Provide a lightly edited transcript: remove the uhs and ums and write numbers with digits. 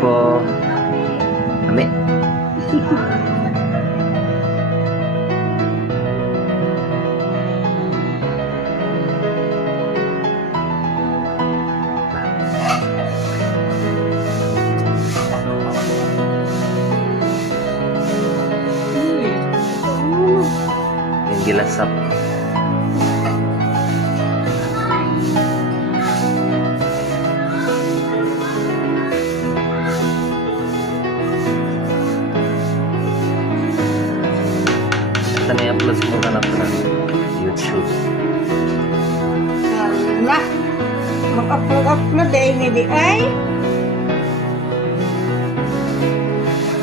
Po. Kami. Yung gilasap. Ito na i-upload muna na po ng YouTube. Wala. Mag-upload eh, hindi ay.